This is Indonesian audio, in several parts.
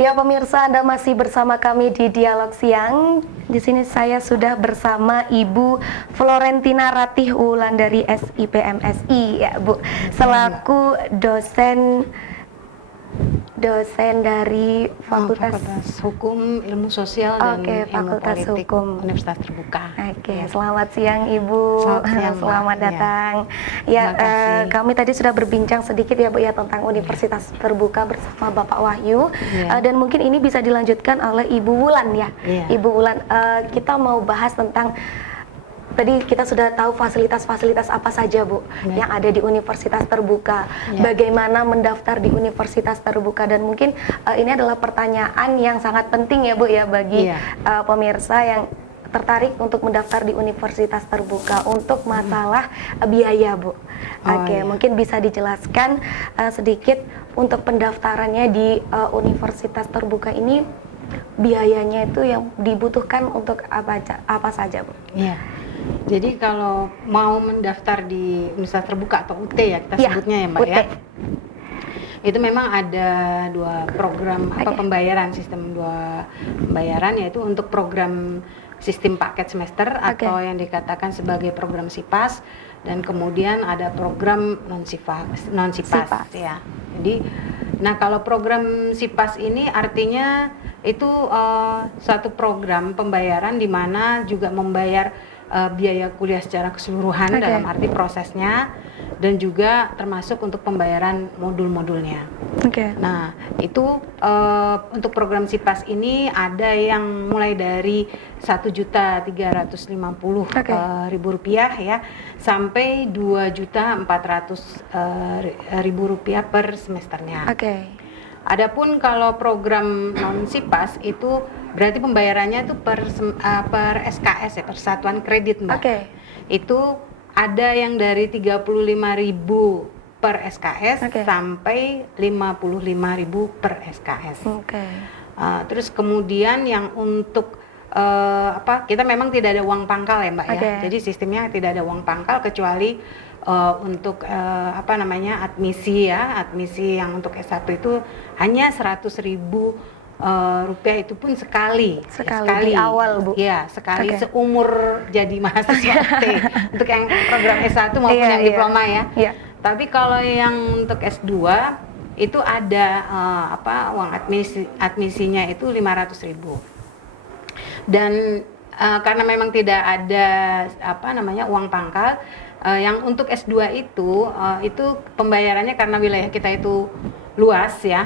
Ya pemirsa, Anda masih bersama kami di Dialog Siang. Di sini saya sudah bersama Ibu Florentina Ratih Wulandari SIPMSI ya Bu, selaku dosen dari Fakultas Hukum, Ilmu Sosial dan Ilmu Fakultas Politik Hukum Universitas Terbuka. Ya. Selamat siang Ibu. Selamat siang, Selamat datang. Ya, kami tadi sudah berbincang sedikit ya Bu ya tentang Universitas Terbuka bersama Bapak Wahyu. Dan mungkin ini bisa dilanjutkan oleh Ibu Wulan ya. Ibu Wulan, kita mau bahas tentang tadi kita sudah tahu fasilitas-fasilitas apa saja Bu yang ada di Universitas Terbuka. Bagaimana mendaftar di Universitas Terbuka, dan mungkin ini adalah pertanyaan yang sangat penting ya Bu ya bagi pemirsa yang tertarik untuk mendaftar di Universitas Terbuka untuk masalah biaya Bu. Mungkin bisa dijelaskan sedikit untuk pendaftarannya di Universitas Terbuka ini, biayanya itu yang dibutuhkan untuk apa saja Bu? Jadi kalau mau mendaftar di Universitas Terbuka atau UT ya kita sebutnya ya Mbak UT. ya. Itu memang ada dua program pembayaran, sistem dua pembayaran, yaitu untuk program sistem paket semester atau yang dikatakan sebagai program SIPAS, dan kemudian ada program non SIPAS ya. Jadi kalau program SIPAS ini artinya itu suatu program pembayaran di mana juga membayar biaya kuliah secara keseluruhan dalam arti prosesnya, dan juga termasuk untuk pembayaran modul-modulnya. Nah itu untuk program SIPAS ini ada yang mulai dari Rp1.350.000 ya sampai Rp2.400.000 per semesternya. Adapun kalau program non SIPAS itu berarti pembayarannya itu per SKS ya, per satuan kredit Mbak. Itu ada yang dari 35.000 per SKS sampai 55.000 per SKS. Terus kemudian yang untuk kita memang tidak ada uang pangkal ya Mbak ya. Jadi sistemnya tidak ada uang pangkal kecuali untuk admisi ya, admisi yang untuk S1 itu hanya 100.000 rupiah, itu pun sekali di awal Bu. Ya, sekali seumur jadi mahasiswa UT untuk yang program S1 maupun yang diploma ya. Tapi kalau yang untuk S2 itu ada uang admisinya itu 500.000. Dan karena memang tidak ada uang pangkal, yang untuk S2 itu pembayarannya karena wilayah kita itu luas ya,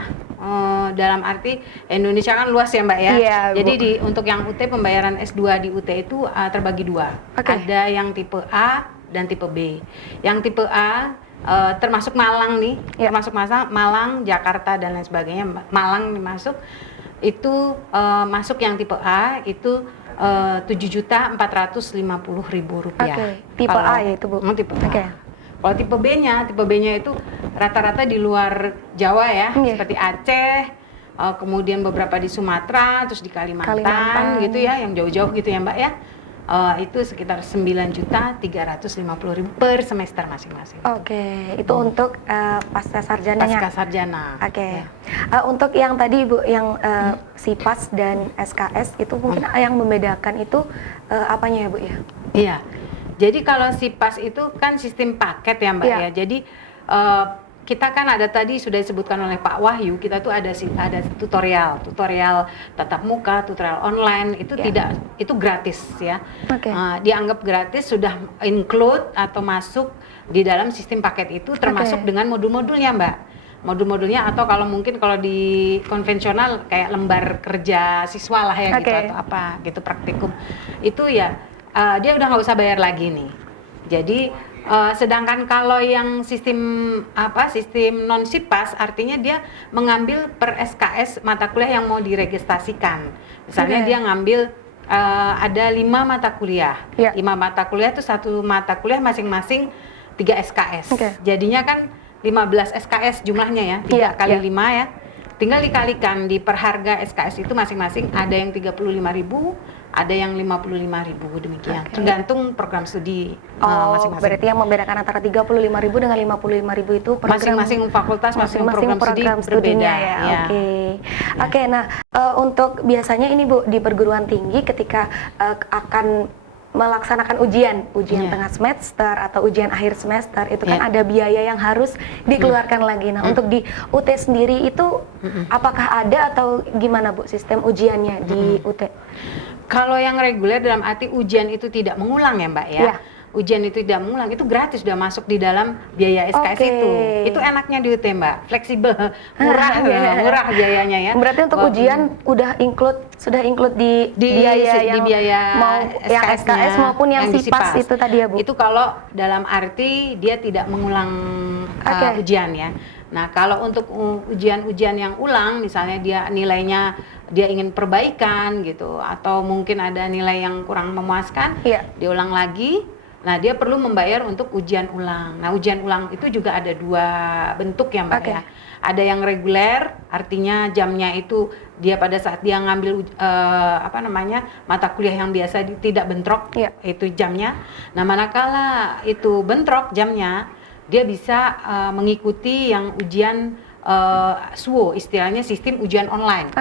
dalam arti Indonesia kan luas ya Mbak ya. Jadi untuk yang UT, pembayaran S2 di UT itu terbagi dua. Ada yang tipe A dan tipe B. Yang tipe A termasuk Malang nih, termasuk Malang, Jakarta dan lain sebagainya. Malang masuk itu masuk yang tipe A itu Rp7.450.000. Tipe A ya itu Bu. Tipe A. Kalau tipe B-nya itu rata-rata di luar Jawa ya, seperti Aceh, kemudian beberapa di Sumatera, terus di Kalimantan gitu ya, yang jauh-jauh gitu ya Mbak ya. Itu sekitar Rp9.350.000 per semester masing-masing. Itu untuk pasca sarjananya. Pasca sarjana. Untuk yang tadi Bu, yang SIPAS dan SKS itu mungkin yang membedakan itu apanya ya Bu ya? Iya. Jadi kalau SIPAS itu kan sistem paket ya Mbak ya. Jadi kita kan ada tadi sudah disebutkan oleh Pak Wahyu, kita tuh ada tutorial tatap muka, tutorial online, itu itu gratis ya. Dianggap gratis, sudah include atau masuk di dalam sistem paket itu, termasuk dengan modul-modulnya Mbak. Modul-modulnya, atau kalau mungkin kalau di konvensional kayak lembar kerja siswa lah ya gitu, atau apa gitu, praktikum itu ya dia udah nggak usah bayar lagi nih. Jadi sedangkan kalau yang sistem non SIPAS artinya dia mengambil per SKS mata kuliah yang mau diregistrasikan. Misalnya dia ngambil ada 5 mata kuliah. 5 mata kuliah itu satu mata kuliah masing-masing 3 SKS. Jadinya kan 15 SKS jumlahnya ya, 3 kali 5 ya. Tinggal dikalikan di per harga SKS itu masing-masing, ada yang 35.000, ada yang 55.000, demikian. Tergantung program studi masing-masing. Berarti yang membedakan antara 35.000 dengan 55.000 itu masing-masing fakultas, masing-masing program studi berbeda ya. Oke, nah untuk biasanya ini Bu di perguruan tinggi ketika akan melaksanakan ujian tengah semester atau ujian akhir semester itu kan ada biaya yang harus dikeluarkan lagi. Nah, untuk di UT sendiri itu apakah ada atau gimana Bu sistem ujiannya di UT? Kalau yang reguler dalam arti ujian itu tidak mengulang ya Mbak ya. Ujian itu tidak mengulang, itu gratis, sudah masuk di dalam biaya SKS itu enaknya di UT Mbak, fleksibel, murah biayanya ya. Berarti untuk ujian sudah include di biaya yang mau yang SKS maupun yang SIPAS itu tadi ya Bu? Itu kalau dalam arti dia tidak mengulang ujian ya. Nah, kalau untuk ujian-ujian yang ulang, misalnya dia nilainya dia ingin perbaikan gitu, atau mungkin ada nilai yang kurang memuaskan, diulang lagi. Nah, dia perlu membayar untuk ujian ulang. Nah, ujian ulang itu juga ada 2 bentuk ya Mbak ya. Ada yang reguler, artinya jamnya itu dia pada saat dia ngambil mata kuliah yang biasa tidak bentrok, itu jamnya. Nah, manakala itu bentrok jamnya, dia bisa mengikuti yang ujian SUO, istilahnya sistem ujian online.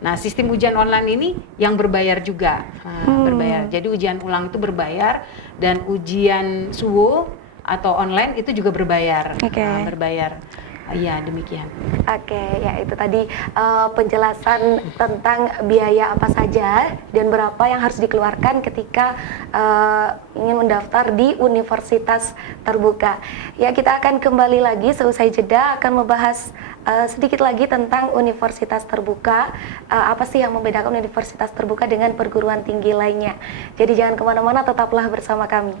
Nah, sistem ujian online ini yang berbayar juga, berbayar. Jadi ujian ulang itu berbayar dan ujian SUO atau online itu juga berbayar, berbayar. Iya, demikian. Ya itu tadi penjelasan tentang biaya apa saja dan berapa yang harus dikeluarkan ketika ingin mendaftar di universitas terbuka. Ya, kita akan kembali lagi seusai jeda akan membahas sedikit lagi tentang universitas terbuka. Apa sih yang membedakan universitas terbuka dengan perguruan tinggi lainnya? Jadi jangan kemana-mana, tetaplah bersama kami.